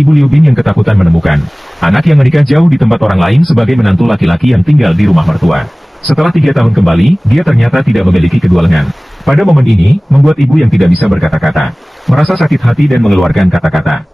Ibu Liu Bin yang ketakutan menemukan anak yang menikah jauh di tempat orang lain sebagai menantu laki-laki yang tinggal di rumah mertua. Setelah 3 tahun kembali, dia ternyata tidak memiliki kedua lengan. Pada momen ini, membuat ibu yang tidak bisa berkata-kata merasa sakit hati dan mengeluarkan kata-kata.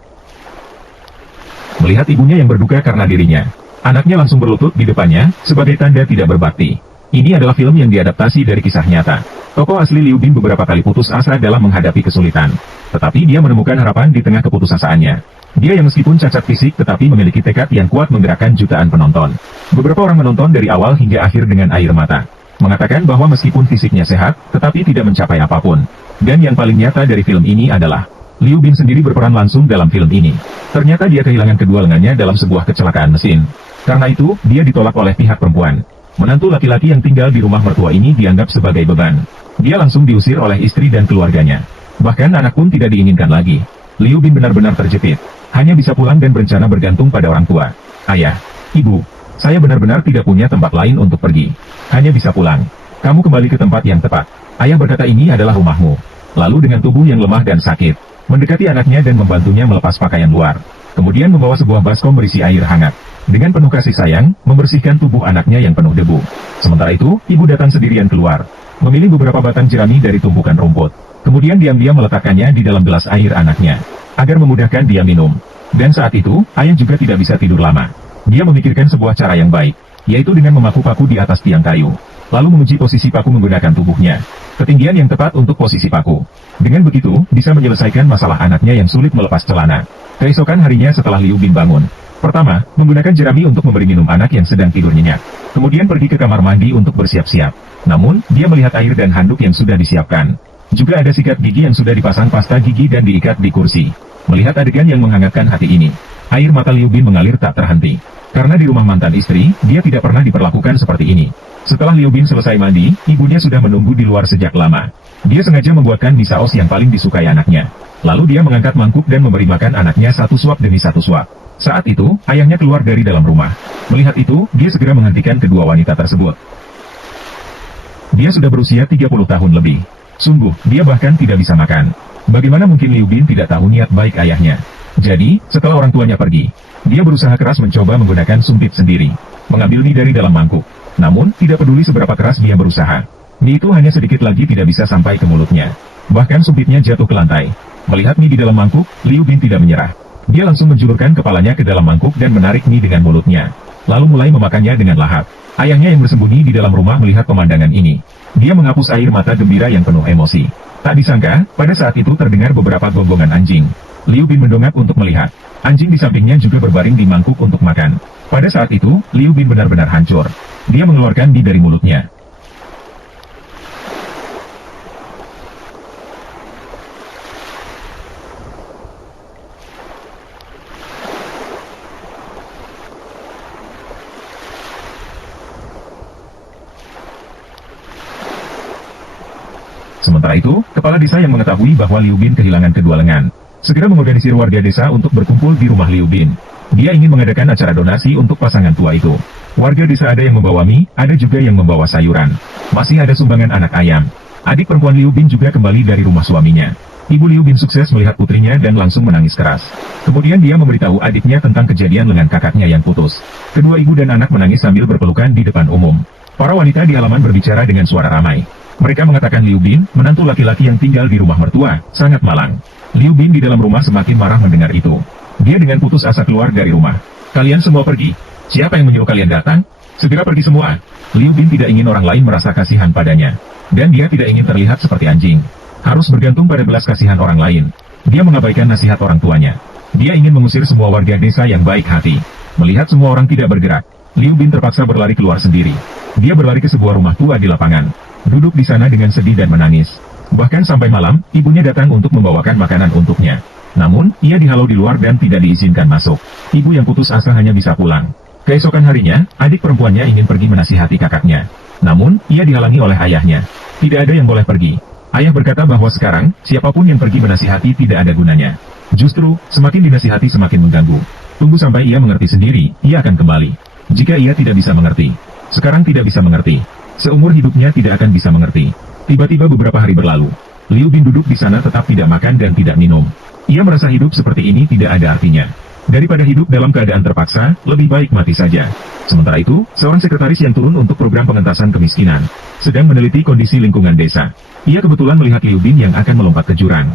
Melihat ibunya yang berduka karena dirinya, anaknya langsung berlutut di depannya sebagai tanda tidak berbakti. Ini adalah film yang diadaptasi dari kisah nyata. Tokoh asli Liu Bin beberapa kali putus asa dalam menghadapi kesulitan, tetapi dia menemukan harapan di tengah keputusasaannya. Dia yang meskipun cacat fisik tetapi memiliki tekad yang kuat menggerakkan jutaan penonton. Beberapa orang menonton dari awal hingga akhir dengan air mata, mengatakan bahwa meskipun fisiknya sehat, tetapi tidak mencapai apapun. Dan yang paling nyata dari film ini adalah Liu Bin sendiri berperan langsung dalam film ini. Ternyata dia kehilangan kedua lengannya dalam sebuah kecelakaan mesin. Karena itu, dia ditolak oleh pihak perempuan. Menantu laki-laki yang tinggal di rumah mertua ini dianggap sebagai beban. Dia langsung diusir oleh istri dan keluarganya. Bahkan anak pun tidak diinginkan lagi. Liu Bin benar-benar terjepit. Hanya bisa pulang dan berencana bergantung pada orang tua. Ayah, ibu, saya benar-benar tidak punya tempat lain untuk pergi. Hanya bisa pulang. Kamu kembali ke tempat yang tepat. Ayah berkata ini adalah rumahmu. Lalu dengan tubuh yang lemah dan sakit, mendekati anaknya dan membantunya melepas pakaian luar. Kemudian membawa sebuah baskom berisi air hangat. Dengan penuh kasih sayang, membersihkan tubuh anaknya yang penuh debu. Sementara itu, ibu datang sendirian keluar. Memilih beberapa batang jerami dari tumpukan rumput. Kemudian diam-diam meletakkannya di dalam gelas air anaknya, agar memudahkan dia minum. Dan saat itu, ayah juga tidak bisa tidur lama. Dia memikirkan sebuah cara yang baik, yaitu dengan memaku paku di atas tiang kayu. Lalu menguji posisi paku menggunakan tubuhnya. Ketinggian yang tepat untuk posisi paku. Dengan begitu, bisa menyelesaikan masalah anaknya yang sulit melepas celana. Keesokan harinya setelah Liu Bin bangun. Pertama, menggunakan jerami untuk memberi minum anak yang sedang tidur nyenyak. Kemudian pergi ke kamar mandi untuk bersiap-siap. Namun, dia melihat air dan handuk yang sudah disiapkan. Juga ada sikat gigi yang sudah dipasang pasta gigi dan diikat di kursi. Melihat adegan yang menghangatkan hati ini, air mata Liu Bin mengalir tak terhenti. Karena di rumah mantan istri, dia tidak pernah diperlakukan seperti ini. Setelah Liu Bin selesai mandi, ibunya sudah menunggu di luar sejak lama. Dia sengaja membuatkan mie saus yang paling disukai anaknya. Lalu dia mengangkat mangkuk dan memberi makan anaknya satu suap demi satu suap. Saat itu, ayahnya keluar dari dalam rumah. Melihat itu, dia segera menghentikan kedua wanita tersebut. Dia sudah berusia 30 tahun lebih. Sungguh, dia bahkan tidak bisa makan. Bagaimana mungkin Liu Bin tidak tahu niat baik ayahnya? Jadi, setelah orang tuanya pergi, dia berusaha keras mencoba menggunakan sumpit sendiri, mengambil mie dari dalam mangkuk. Namun, tidak peduli seberapa keras dia berusaha, mie itu hanya sedikit lagi tidak bisa sampai ke mulutnya. Bahkan sumpitnya jatuh ke lantai. Melihat mie di dalam mangkuk, Liu Bin tidak menyerah. Dia langsung menjulurkan kepalanya ke dalam mangkuk dan menarik mie dengan mulutnya. Lalu mulai memakannya dengan lahap. Ayahnya yang bersembunyi di dalam rumah melihat pemandangan ini. Dia menghapus air mata gembira yang penuh emosi. Tak disangka, pada saat itu terdengar beberapa gonggongan anjing. Liu Bin mendongak untuk melihat. Anjing di sampingnya juga berbaring di mangkuk untuk makan. Pada saat itu, Liu Bin benar-benar hancur. Dia mengeluarkan mie dari mulutnya. Sementara itu, kepala desa yang mengetahui bahwa Liu Bin kehilangan kedua lengan, segera mengorganisir warga desa untuk berkumpul di rumah Liu Bin. Dia ingin mengadakan acara donasi untuk pasangan tua itu. Warga desa ada yang membawa mie, ada juga yang membawa sayuran. Masih ada sumbangan anak ayam. Adik perempuan Liu Bin juga kembali dari rumah suaminya. Ibu Liu Bin sukses melihat putrinya dan langsung menangis keras. Kemudian dia memberitahu adiknya tentang kejadian lengan kakaknya yang putus. Kedua ibu dan anak menangis sambil berpelukan di depan umum. Para wanita di halaman berbicara dengan suara ramai. Mereka mengatakan Liu Bin, menantu laki-laki yang tinggal di rumah mertua, sangat malang. Liu Bin di dalam rumah semakin marah mendengar itu. Dia dengan putus asa keluar dari rumah. Kalian semua pergi. Siapa yang menyuruh kalian datang? Segera pergi semua. Liu Bin tidak ingin orang lain merasa kasihan padanya. Dan dia tidak ingin terlihat seperti anjing. Harus bergantung pada belas kasihan orang lain. Dia mengabaikan nasihat orang tuanya. Dia ingin mengusir semua warga desa yang baik hati. Melihat semua orang tidak bergerak, Liu Bin terpaksa berlari keluar sendiri. Dia berlari ke sebuah rumah tua di lapangan. Duduk di sana dengan sedih dan menangis. Bahkan sampai malam, ibunya datang untuk membawakan makanan untuknya. Namun, ia dihalau di luar dan tidak diizinkan masuk. Ibu yang putus asa hanya bisa pulang. Keesokan harinya, adik perempuannya ingin pergi menasihati kakaknya. Namun, ia dihalangi oleh ayahnya. Tidak ada yang boleh pergi. Ayah berkata bahwa sekarang, siapapun yang pergi menasihati tidak ada gunanya. Justru, semakin dinasihati semakin mengganggu. Tunggu sampai ia mengerti sendiri, ia akan kembali. Jika ia tidak bisa mengerti, sekarang tidak bisa mengerti, seumur hidupnya tidak akan bisa mengerti. Tiba-tiba beberapa hari berlalu. Liu Bin duduk di sana tetap tidak makan dan tidak minum. Ia merasa hidup seperti ini tidak ada artinya. Daripada hidup dalam keadaan terpaksa, lebih baik mati saja. Sementara itu, seorang sekretaris yang turun untuk program pengentasan kemiskinan, sedang meneliti kondisi lingkungan desa. Ia kebetulan melihat Liu Bin yang akan melompat ke jurang.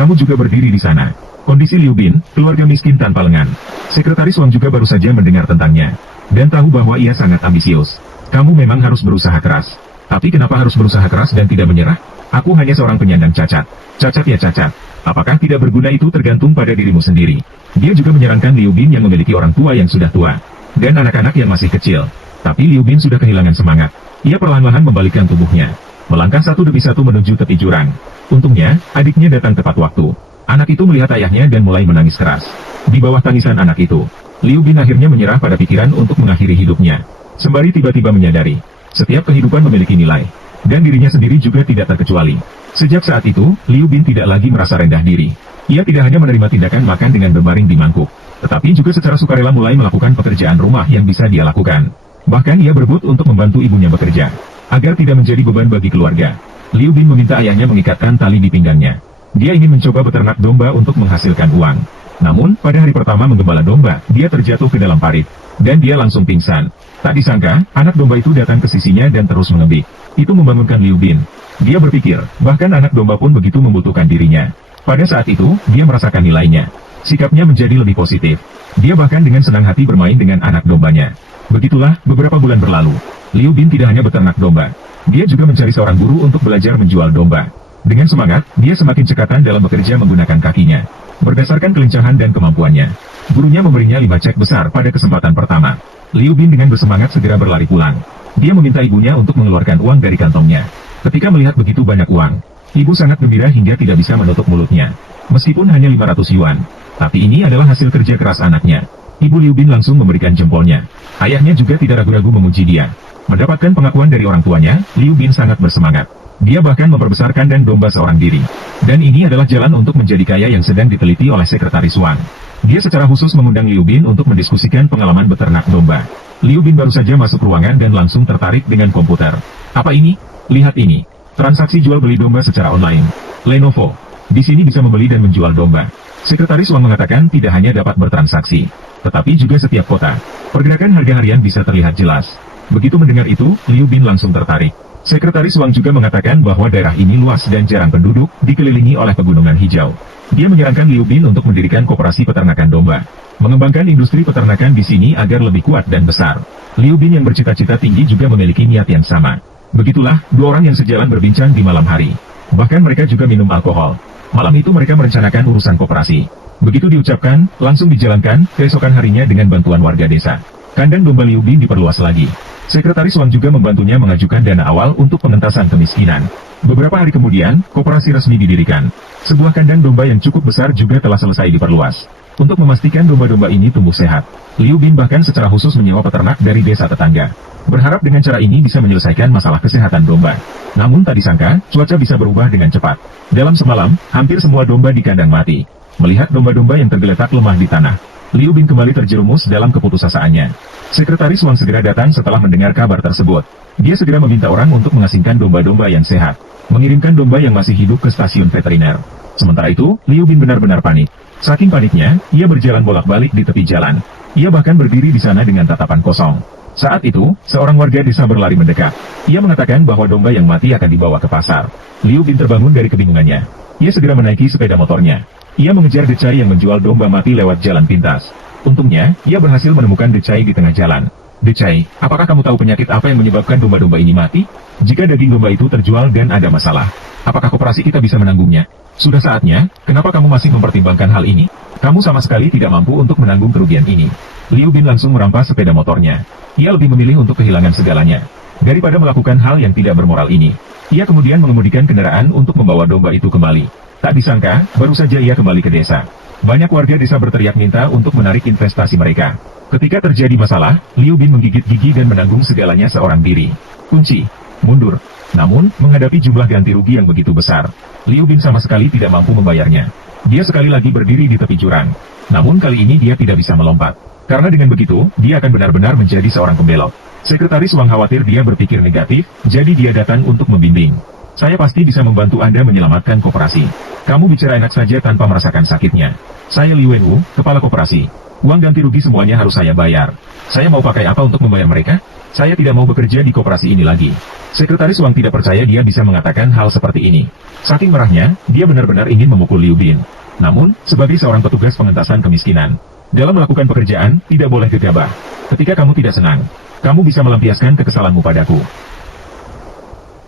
Kamu juga berdiri di sana. Kondisi Liu Bin, keluarga miskin tanpa lengan. Sekretaris Wang juga baru saja mendengar tentangnya, dan tahu bahwa ia sangat ambisius. Kamu memang harus berusaha keras. Tapi kenapa harus berusaha keras dan tidak menyerah? Aku hanya seorang penyandang cacat. Cacat ya cacat. Apakah tidak berguna itu tergantung pada dirimu sendiri. Dia juga menyarankan Liu Bin yang memiliki orang tua yang sudah tua, dan anak-anak yang masih kecil. Tapi Liu Bin sudah kehilangan semangat. Ia perlahan-lahan membalikkan tubuhnya, melangkah satu demi satu menuju tepi jurang. Untungnya, adiknya datang tepat waktu. Anak itu melihat ayahnya dan mulai menangis keras. Di bawah tangisan anak itu, Liu Bin akhirnya menyerah pada pikiran untuk mengakhiri hidupnya. Sembari tiba-tiba menyadari, setiap kehidupan memiliki nilai, dan dirinya sendiri juga tidak terkecuali. Sejak saat itu, Liu Bin tidak lagi merasa rendah diri. Ia tidak hanya menerima tindakan makan dengan berbaring di mangkuk, tetapi juga secara sukarela mulai melakukan pekerjaan rumah yang bisa dia lakukan. Bahkan ia berebut untuk membantu ibunya bekerja, agar tidak menjadi beban bagi keluarga. Liu Bin meminta ayahnya mengikatkan tali di pinggangnya. Dia ingin mencoba beternak domba untuk menghasilkan uang. Namun, pada hari pertama menggembala domba, dia terjatuh ke dalam parit, dan dia langsung pingsan. Tak disangka, anak domba itu datang ke sisinya dan terus mengebik. Itu membangunkan Liu Bin. Dia berpikir, bahkan anak domba pun begitu membutuhkan dirinya. Pada saat itu, dia merasakan nilainya. Sikapnya menjadi lebih positif. Dia bahkan dengan senang hati bermain dengan anak dombanya. Begitulah, beberapa bulan berlalu. Liu Bin tidak hanya beternak domba. Dia juga mencari seorang guru untuk belajar menjual domba. Dengan semangat, dia semakin cekatan dalam bekerja menggunakan kakinya. Berdasarkan kelincahan dan kemampuannya, gurunya memberinya 5 cek besar pada kesempatan pertama. Liu Bin dengan bersemangat segera berlari pulang. Dia meminta ibunya untuk mengeluarkan uang dari kantongnya. Ketika melihat begitu banyak uang, ibu sangat gembira hingga tidak bisa menutup mulutnya. Meskipun hanya 500 yuan, tapi ini adalah hasil kerja keras anaknya. Ibu Liu Bin langsung memberikan jempolnya. Ayahnya juga tidak ragu-ragu memuji dia. Mendapatkan pengakuan dari orang tuanya, Liu Bin sangat bersemangat. Dia bahkan memperbesar kandang domba seorang diri. Dan ini adalah jalan untuk menjadi kaya yang sedang diteliti oleh sekretaris Wang. Dia secara khusus mengundang Liu Bin untuk mendiskusikan pengalaman beternak domba. Liu Bin baru saja masuk ruangan dan langsung tertarik dengan komputer. Apa ini? Lihat ini. Transaksi jual beli domba secara online. Lenovo. Di sini bisa membeli dan menjual domba. Sekretaris Wang mengatakan tidak hanya dapat bertransaksi, tetapi juga setiap kota. Pergerakan harga harian bisa terlihat jelas. Begitu mendengar itu, Liu Bin langsung tertarik. Sekretaris Wang juga mengatakan bahwa daerah ini luas dan jarang penduduk, dikelilingi oleh pegunungan hijau. Dia menyarankan Liu Bin untuk mendirikan koperasi peternakan domba, mengembangkan industri peternakan di sini agar lebih kuat dan besar. Liu Bin yang bercita-cita tinggi juga memiliki niat yang sama. Begitulah, dua orang yang sejalan berbincang di malam hari. Bahkan mereka juga minum alkohol. Malam itu mereka merencanakan urusan koperasi. Begitu diucapkan, langsung dijalankan, keesokan harinya dengan bantuan warga desa. Kandang domba Liu Bin diperluas lagi. Sekretaris Wang juga membantunya mengajukan dana awal untuk pengentasan kemiskinan. Beberapa hari kemudian, koperasi resmi didirikan. Sebuah kandang domba yang cukup besar juga telah selesai diperluas. Untuk memastikan domba-domba ini tumbuh sehat, Liu Bin bahkan secara khusus menyewa peternak dari desa tetangga. Berharap dengan cara ini bisa menyelesaikan masalah kesehatan domba. Namun tak disangka, cuaca bisa berubah dengan cepat. Dalam semalam, hampir semua domba di kandang mati. Melihat domba-domba yang tergeletak lemah di tanah, Liu Bin kembali terjerumus dalam keputusasaan. Sekretaris Wang segera datang setelah mendengar kabar tersebut. Dia segera meminta orang untuk mengasingkan domba-domba yang sehat, mengirimkan domba yang masih hidup ke stasiun veteriner. Sementara itu, Liu Bin benar-benar panik. Saking paniknya, ia berjalan bolak-balik di tepi jalan. Ia bahkan berdiri di sana dengan tatapan kosong. Saat itu, seorang warga desa berlari mendekat. Ia mengatakan bahwa domba yang mati akan dibawa ke pasar. Liu Bin terbangun dari kebingungannya. Ia segera menaiki sepeda motornya. Ia mengejar Decai yang menjual domba mati lewat jalan pintas. Untungnya, ia berhasil menemukan Decai di tengah jalan. Decai, apakah kamu tahu penyakit apa yang menyebabkan domba-domba ini mati? Jika daging domba itu terjual dan ada masalah, apakah koperasi kita bisa menanggungnya? Sudah saatnya, kenapa kamu masih mempertimbangkan hal ini? Kamu sama sekali tidak mampu untuk menanggung kerugian ini. Liu Bin langsung merampas sepeda motornya. Ia lebih memilih untuk kehilangan segalanya daripada melakukan hal yang tidak bermoral ini. Ia kemudian mengemudikan kendaraan untuk membawa domba itu kembali. Tak disangka, baru saja ia kembali ke desa. Banyak warga desa berteriak minta untuk menarik investasi mereka. Ketika terjadi masalah, Liu Bin menggigit gigi dan menanggung segalanya seorang diri. Kunci, mundur. Namun, menghadapi jumlah ganti rugi yang begitu besar, Liu Bin sama sekali tidak mampu membayarnya. Dia sekali lagi berdiri di tepi jurang. Namun kali ini dia tidak bisa melompat. Karena dengan begitu, dia akan benar-benar menjadi seorang pembelot. Sekretaris Wang khawatir dia berpikir negatif, jadi dia datang untuk membimbing. Saya pasti bisa membantu Anda menyelamatkan koperasi. Kamu bicara enak saja tanpa merasakan sakitnya. Saya Li Wenwu, kepala koperasi. Uang ganti rugi semuanya harus saya bayar. Saya mau pakai apa untuk membayar mereka? Saya tidak mau bekerja di koperasi ini lagi. Sekretaris Wang tidak percaya dia bisa mengatakan hal seperti ini. Saking marahnya, dia benar-benar ingin memukul Liu Bin. Namun, sebagai seorang petugas pengentasan kemiskinan, dalam melakukan pekerjaan, tidak boleh gegabah. Ketika kamu tidak senang, kamu bisa melampiaskan kekesalanmu padaku.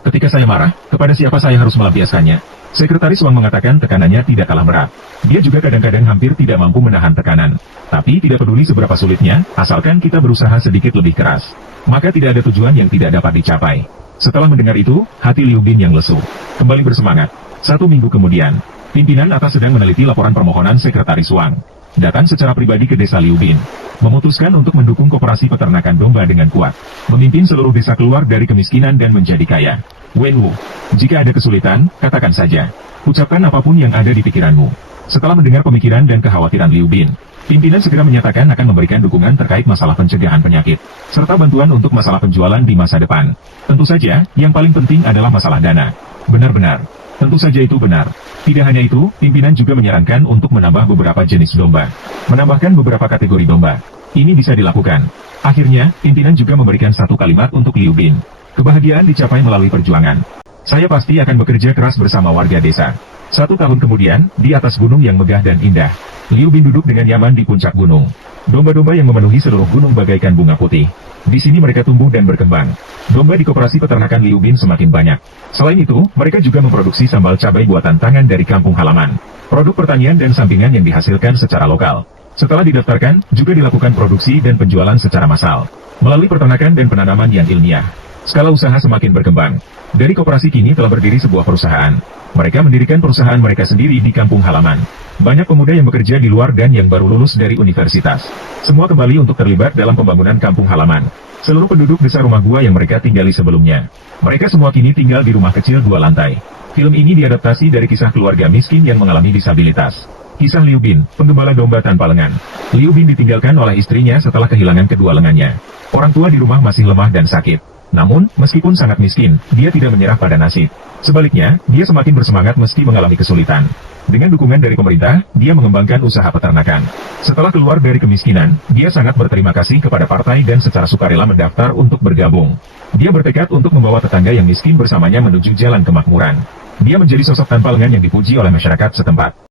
Ketika saya marah, kepada siapa saya harus melampiaskannya? Sekretaris Wang mengatakan tekanannya tidak kalah berat. Dia juga kadang-kadang hampir tidak mampu menahan tekanan. Tapi tidak peduli seberapa sulitnya, asalkan kita berusaha sedikit lebih keras, maka tidak ada tujuan yang tidak dapat dicapai. Setelah mendengar itu, hati Liu Bin yang lesu kembali bersemangat. 1 minggu kemudian, pimpinan atas sedang meneliti laporan permohonan Sekretaris Wang. Datang secara pribadi ke desa Liu Bin, memutuskan untuk mendukung koperasi peternakan domba dengan kuat, memimpin seluruh desa keluar dari kemiskinan dan menjadi kaya. Wenwu, jika ada kesulitan, katakan saja. Ucapkan apapun yang ada di pikiranmu. Setelah mendengar pemikiran dan kekhawatiran Liu Bin, pimpinan segera menyatakan akan memberikan dukungan terkait masalah pencegahan penyakit, serta bantuan untuk masalah penjualan di masa depan. Tentu saja, yang paling penting adalah masalah dana. Benar-benar. Tentu saja itu benar. Tidak hanya itu, pimpinan juga menyarankan untuk menambah beberapa jenis domba. Menambahkan beberapa kategori domba. Ini bisa dilakukan. Akhirnya, pimpinan juga memberikan satu kalimat untuk Liu Bin. Kebahagiaan dicapai melalui perjuangan. Saya pasti akan bekerja keras bersama warga desa. 1 tahun kemudian, di atas gunung yang megah dan indah, Liu Bin duduk dengan nyaman di puncak gunung. Domba-domba yang memenuhi seluruh gunung bagaikan bunga putih. Di sini mereka tumbuh dan berkembang. Domba di koperasi peternakan Liu Bin semakin banyak. Selain itu, mereka juga memproduksi sambal cabai buatan tangan dari kampung halaman. Produk pertanian dan sampingan yang dihasilkan secara lokal. Setelah didaftarkan, juga dilakukan produksi dan penjualan secara massal. Melalui peternakan dan penanaman yang ilmiah, skala usaha semakin berkembang. Dari koperasi kini telah berdiri sebuah perusahaan. Mereka mendirikan perusahaan mereka sendiri di kampung halaman. Banyak pemuda yang bekerja di luar dan yang baru lulus dari universitas. Semua kembali untuk terlibat dalam pembangunan kampung halaman. Seluruh penduduk desa rumah gua yang mereka tinggali sebelumnya. Mereka semua kini tinggal di rumah kecil 2 lantai. Film ini diadaptasi dari kisah keluarga miskin yang mengalami disabilitas. Kisah Liu Bin, penggembala domba tanpa lengan. Liu Bin ditinggalkan oleh istrinya setelah kehilangan kedua lengannya. Orang tua di rumah masih lemah dan sakit. Namun, meskipun sangat miskin, dia tidak menyerah pada nasib. Sebaliknya, dia semakin bersemangat meski mengalami kesulitan. Dengan dukungan dari pemerintah, dia mengembangkan usaha peternakan. Setelah keluar dari kemiskinan, dia sangat berterima kasih kepada partai dan secara sukarela mendaftar untuk bergabung. Dia bertekad untuk membawa tetangga yang miskin bersamanya menuju jalan kemakmuran. Dia menjadi sosok tanpa lengan yang dipuji oleh masyarakat setempat.